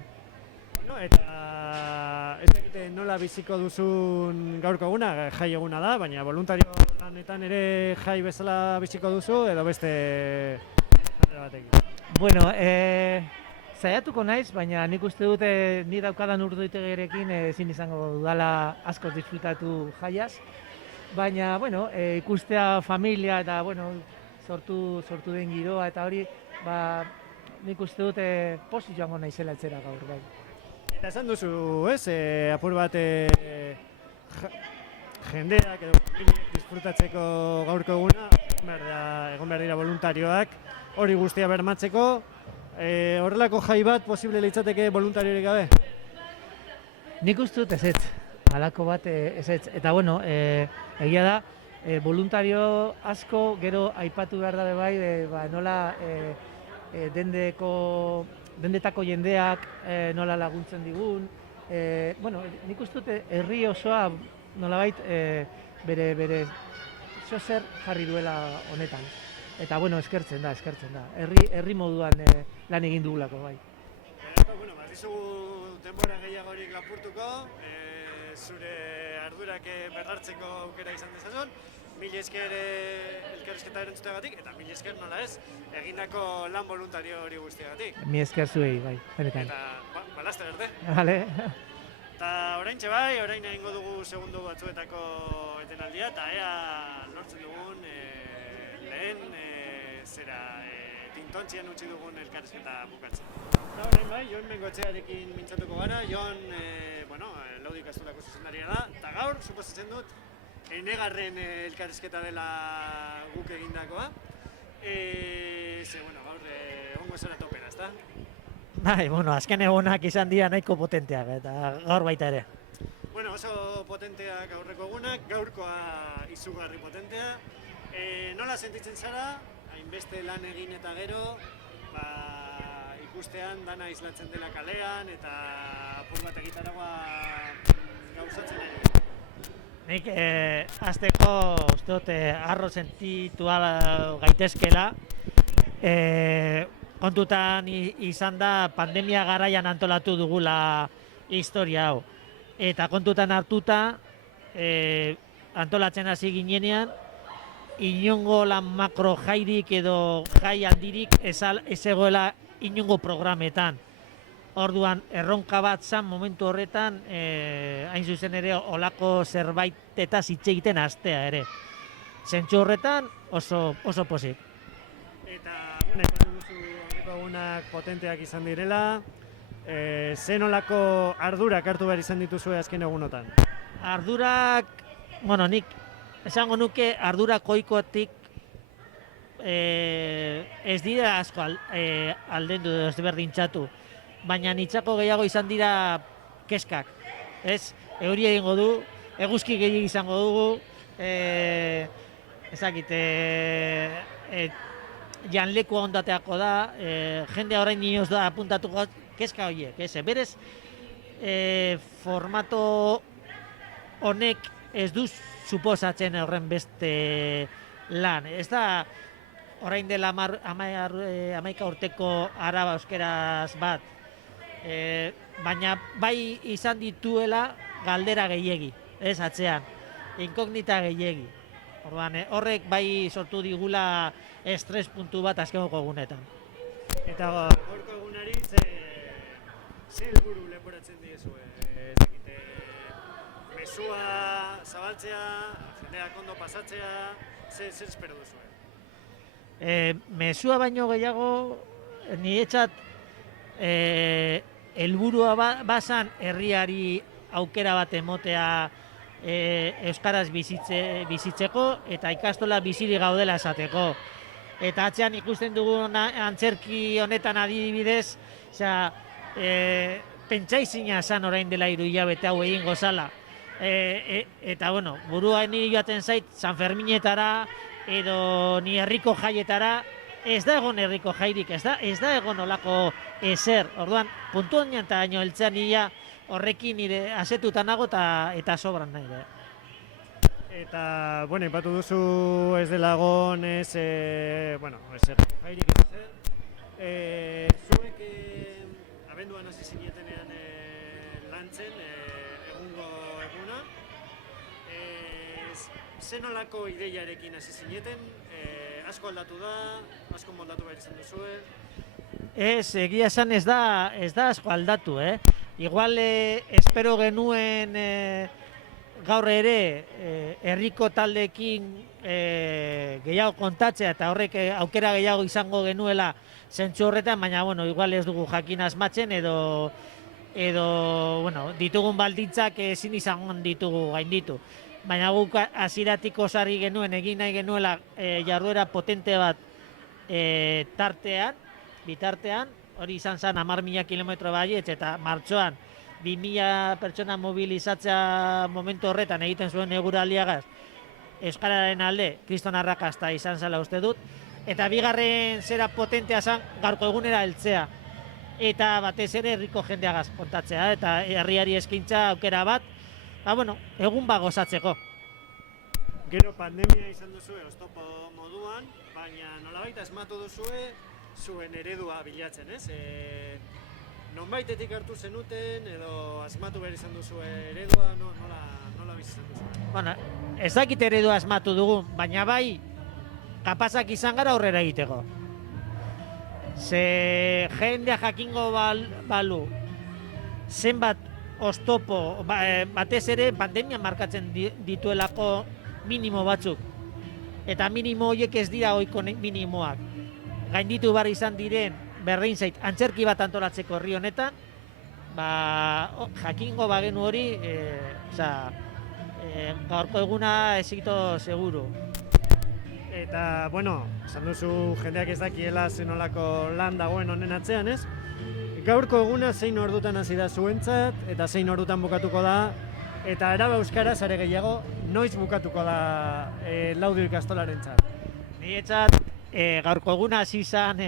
Bueno, eta ez dakite nola biziko duzun gaurko eguna, jai eguna da, baina voluntario lanetan ere jai bezala biziko duzu, edo beste batekin? Bueno, saiatuko naiz, baina nik uste dute ni daukadan urduitegirekin ezin izango dudala askoz disfrutatu jaiaz. Baina, bueno, ikustea familia eta, bueno, sortu den giroa eta hori, nik uste dute pozik joango naizela etzera gaur, bai. Eta esan duzu, ez, apur bat jendeak edo familiak disfrutatzeko gaurko eguna, egon behar dira voluntarioak, hori guztia bermatzeko, horrelako jai bat posible litzateke voluntariorik gabe? Nik uste dut ezetz, halako bat ezetz, eta bueno, egia da, voluntario asko gero aipatu behar da bai, nola dendetako jendeak nola laguntzen digun. Bueno, nik uste dut herri osoa nolabait bere zozer jarri duela honetan. Eta, bueno, eskertzen da. Herri moduan lan egin dugulako, bai. Bueno, dizugu denbora gehiagorik lapurtuko, zure ardurak berrartzeko aukera izan dezazun. Mil esker elkarrizketa erantzuteagatik, eta mil esker nola ez, egindako lan voluntario hori guztiagatik. Mi esker zuei, bai, benetan. Eta, balazte arte. Vale. Eta oraintxe bai, orain egingo dugu segundu batzuetako etenaldia, eta ea lortzen dugun lehen tontzian utzi dugun elkarrizketa bukatzen. Eta horrein bai, Jon Bengotxearekin mintzatuko gara, Jon, Laudio ikastolako zuzendaria da, eta gaur, suposatzen dut, enegarren elkarrizketa dela guk egindakoa. Gaur, ongo zara topera, ezta? Bai, azken egunak izan dira nahiko potenteak, eta gaur baita ere. Oso potenteak aurreko egunak, gaurkoa izugarri potentea. Nola sentitzen zara, hainbeste lan egin eta gero, ikustean dana islatzen dela kalean eta apur bat egitaragoa gauzatzen ari? Nik hasteko uste dut harro sentitua gaitezkela. Kontutan izan da pandemia garaian antolatu dugula historia hau. Eta kontutan hartuta antolatzen hasi ginenean, inongo lan makro jairik edo jai handirik ez egoela inongo programetan. Orduan, erronka bat zan momentu horretan, hain zuzen ere, olako zerbaitetaz hitz egiten hastea ere. Zentzu horretan oso pozik. Eta, ipatu duzu aurreko egunak potenteak izan direla, zen olako ardurak hartu behar izan dituzue azken egunotan? Ardurak, nik esango nuke ardurak ohikotik ez dira asko aldendu edo ezberdintzatu, baina nitzako gehiago izan dira keskak. Ez, euri egingo du, eguzki gehiago izango dugu, janlekua ondateako da, jendea orain inoz da apuntatuko keska horiek, berez formato honek ez du suposatzen horren beste lan. Ez da orain dela 11 urteko araba euskeraz bat, baina bai izan dituela galdera gehiegi, ez atzean, inkognita gehiegi. Orduan, horrek bai sortu digula estres puntu bat azkeneko egunetan. Eta gaurko egunari ze helburu leporatzen diezue? Mezua zabaltzea, jendeak ondo pasatzea, zer espero duzue? Mezua baino gehiago, niretzat helburua bazan herriari aukera bat emotea euskaraz bizitzeko eta ikastola bizirik gaudela esateko. Eta atzean ikusten dugun antzerki honetan adibidez, pentsaizina esan orain dela 3 hilabete hau egingo zala. Eta burua niri joaten zait San Ferminetara edo ni herriko jaietara, ez da egon herriko jairik, ez da egon olako ezer. Orduan, puntu honean eta baino heltzean nila horrekin nire asetuta nago eta sobran nahi. Eta, ipatu duzu ez dela egon ez herriko jairik ez ezer. Zuek abenduan hasi zinetenean lantzen, egungo eguna. Zenolako ideiarekin hasi zineten, asko aldatu da, asko moldatu behar izan duzue? Ez, egia esan ez da asko aldatu, Igual espero genuen gaur ere herriko taldeekin gehiago kontatzea eta horrek aukera gehiago izango genuela zentzu horretan, baina igual ez dugu jakin asmatzen edo ditugun baldintzak ezin izango ditugu gainditu. Baina guk hasieratik osarri genuen, egin nahi genuela jarduera potente bat bitartean, hori izan zen 10.000 kilometro baietz eta martxoan 2.000 pertsona mobilizatzea momentu horretan egiten zuen eguraldiagaz euskararen alde, kriston arrakasta izan zela uste dut, eta bigarren zera potentea zen gaurko egunera heltzea eta batez ere herriko jendeagaz kontatzea eta herriari eskaintza aukera bat, egun gozatzeko. Gero pandemia izan duzue oztopo moduan, baina nolabait asmatu duzue zuen eredua bilatzen, ez? Nonbaitetik hartu zenuten edo asmatu behar izan duzue eredua, nola bizi izan duzue? Ez dakit eredua asmatu dugun, baina bai kapazak izan gara aurrera egiteko. Ze jendea jakingo balu zenbat oztopo, batez ere pandemia markatzen dituelako minimo batzuk. Eta minimo horiek ez dira ohiko minimoak. gainditu behar izan diren berdin zait antzerki bat antolatzeko herri honetan, jakingo bagenu hori, gaurko eguna ezito seguru. Eta, bueno, esan duzu jendeak ez dakiela zenolako lan dagoen honen atzean, ez? Gaurko eguna zein ordutan hasi da zuentzat, eta zein ordutan bukatuko da, eta Araba euskaraz are gehiago, noiz bukatuko da Laudio ikastolarentzat? Niretzat, gaurko eguna hasi izan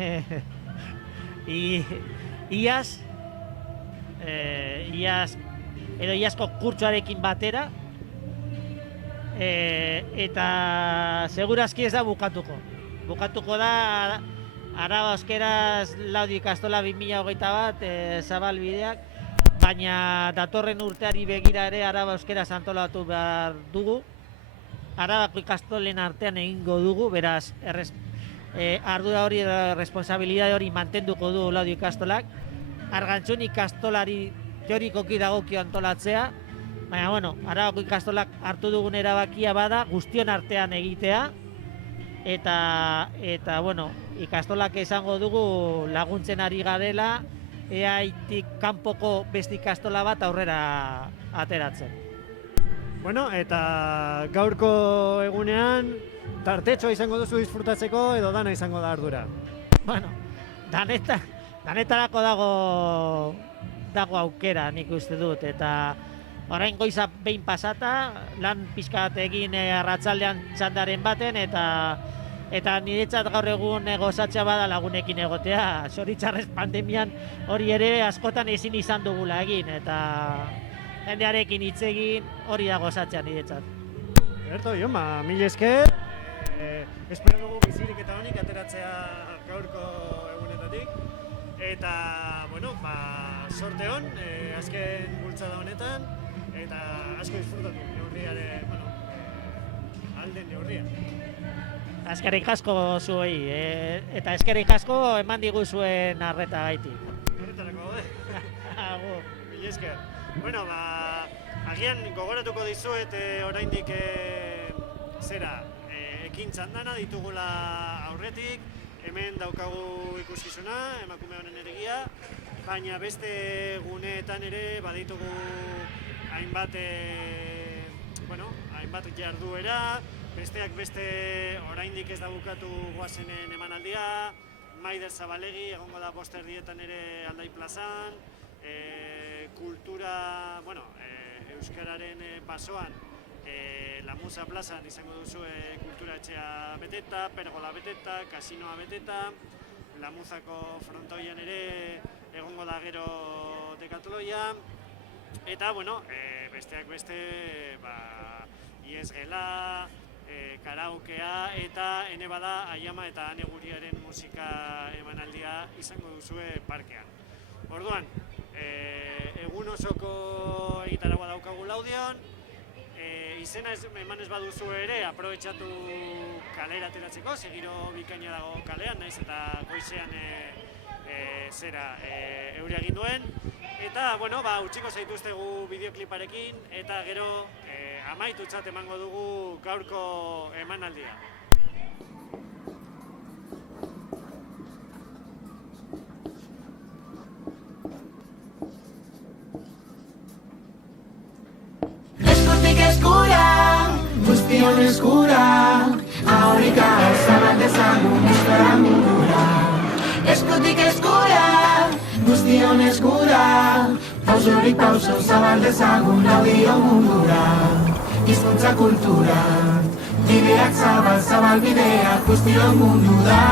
iazko kurtsoarekin batera, eta segurazki ez da bukatuko. Bukatuko da Araba euskeraz Laudio ikastola 2021 zabalbideak, baina datorren urteari begira ere Araba euskeraz antolatu behar dugu. Arabako ikastolen artean egingo dugu, beraz, ardura hori edo responsabilidade hori mantenduko du Laudio ikastolak. Argantzun ikastolari teorikoki dagokio antolatzea, baina, bueno, Arabako ikastolak hartu dugun erabakia bada guztion artean egitea, eta bueno, ikastolak esango dugu laguntzen ari garela, EAItik kanpoko beste ikastola bat aurrera ateratzen. Bueno, eta gaurko egunean, tartetxoa izango duzu disfrutatzeko edo dana izango da ardura? Bueno, danetarako dago aukera nik uste dut, eta orain goiza behin pasata, lan pixka bat egin arratsaldean txandaren baten, eta niretzat gaur egun gozatzea bada lagunekin egotea. Zoritxarrez pandemian hori ere askotan ezin izan dugula egin, eta jendearekin hitz egin hori da gozatzea niretzat. Berto, mil esker. Espero dugu bizirik eta honik ateratzea gaurko egunetatik. Eta, bueno, sorte hon, azken bultzada honetan, eta asko disfrutatu neurriare, alden neurria. Eskerrik asko zuei, eta eskerrik asko eman diguzuen arreta gaitik. Arretarako gaude. Mil esker. Bueno, agian gogoratuko dizuet oraindik ekin txandana ditugula aurretik, hemen daukagu ikuskizuna, emakume honen eregia, baina beste guneetan ere baditugu hainbat jarduera, besteak beste oraindik ez da bukatu goazenen emanaldia, Maider Zabalegi egongo da bosterdietan ere Aldai plazan, kultura, euskararen basoan, Lamuza plazan izango duzu kultura etxea beteta, pergola beteta, kasinoa beteta, Lamuzako frontoian ere egongo da gero dekatloia, eta, besteak beste, iesgela, karaokea, eta ene bada Aiama eta Ane Guriaren musika emanaldia izango duzue parkean. Orduan, egun osoko egitaragua daukagu Laudion, izena eman ez baduzu ere, aprobetxatu kalera ateratzeko, segiro bikaina dago kalean, naiz eta goizean euria egin duen. Eta, utziko zaituztegu bideokliparekin, eta gero amaitutzat emango dugu gaurko emanaldia. Eskutik eskura, guztion eskura, ahorika zabat ezagun euskara mundura. Eskutik eskura, guztion eskura, pausorik pauso zabal dezagun Laudio mundura. Hizkuntza kultura, bideak zabal bideak guztion mundu da.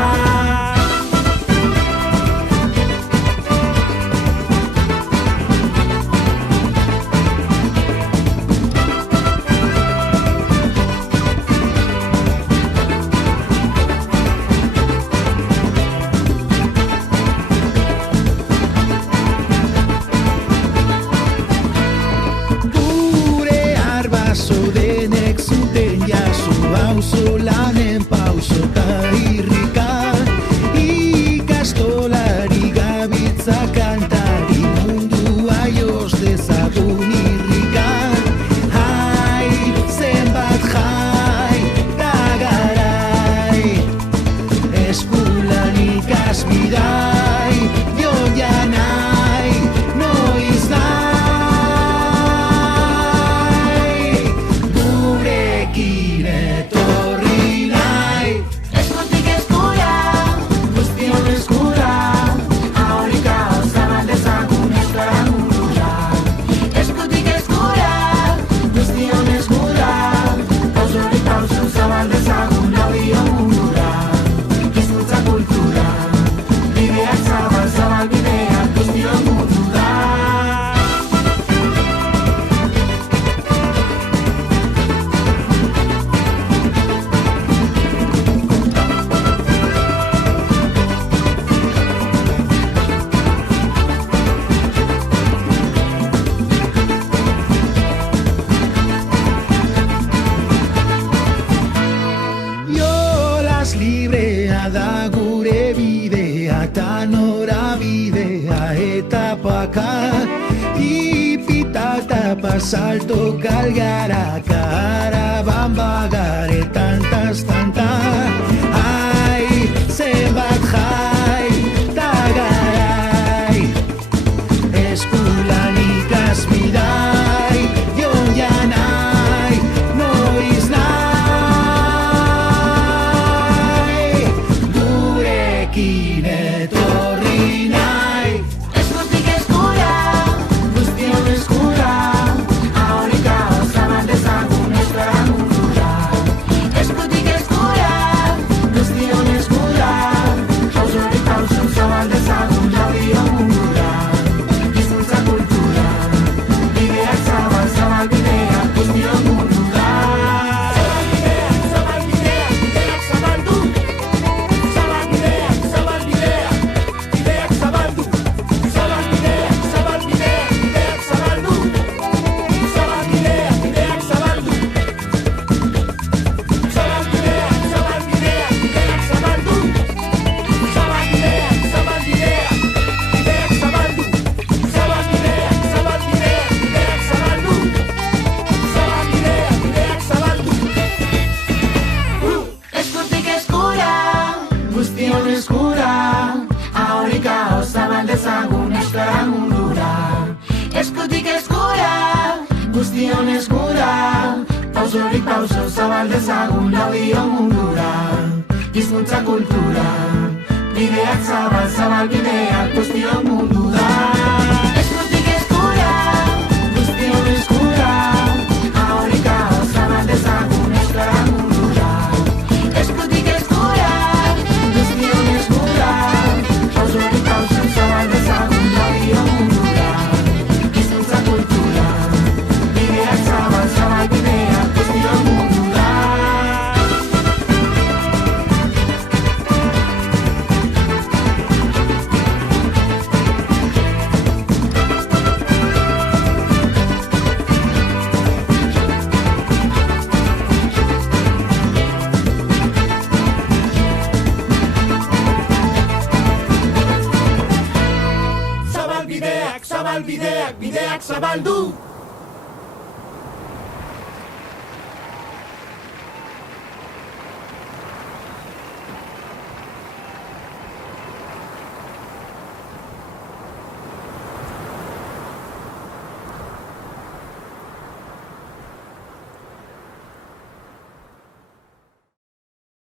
Caravaca y pitata pa' salto calgara caravan bagare tantas ay zenbat jai tagarai eskulan ikasbidai jonjanai noiz nahi gurekin etorri nahi eskutik eskura guztion eskura ahorika osaban dezagun euskara mundura eskutik eskura guztion eskura pausorik pauso zabal dezagun laudio mundura hizkuntza kultura bideak zabal zabal bideak guztion mundura zabal bideak bideak zabaldu zabal bideak bideak zabaldu zabal bideak bideak zabaldu zabal bideak bideak zabaldu zabal bideak bideak zabaldu zabal bideak bideak zabaldu zabal bideak bideak zabaldu zabal bideak bideak zabaldu eskutik eskura guztion eskura ahorika osabal dezagun euskara mundura eskutik eskura guztion eskura pausorik pauso zabal dezagun laudio mundura hizkuntza kultura bideak zabal zabal bideak guztion mundura eskutik eskura guztion eskura ahorika osabal dezagun euskara mundura eskutik eskura guztion eskura pausorik pauso zabal dezagun laudio mundura hizkuntza kultura bideak zabal zabal bideak guztion mundura Zabal bideak, bideak zabaldu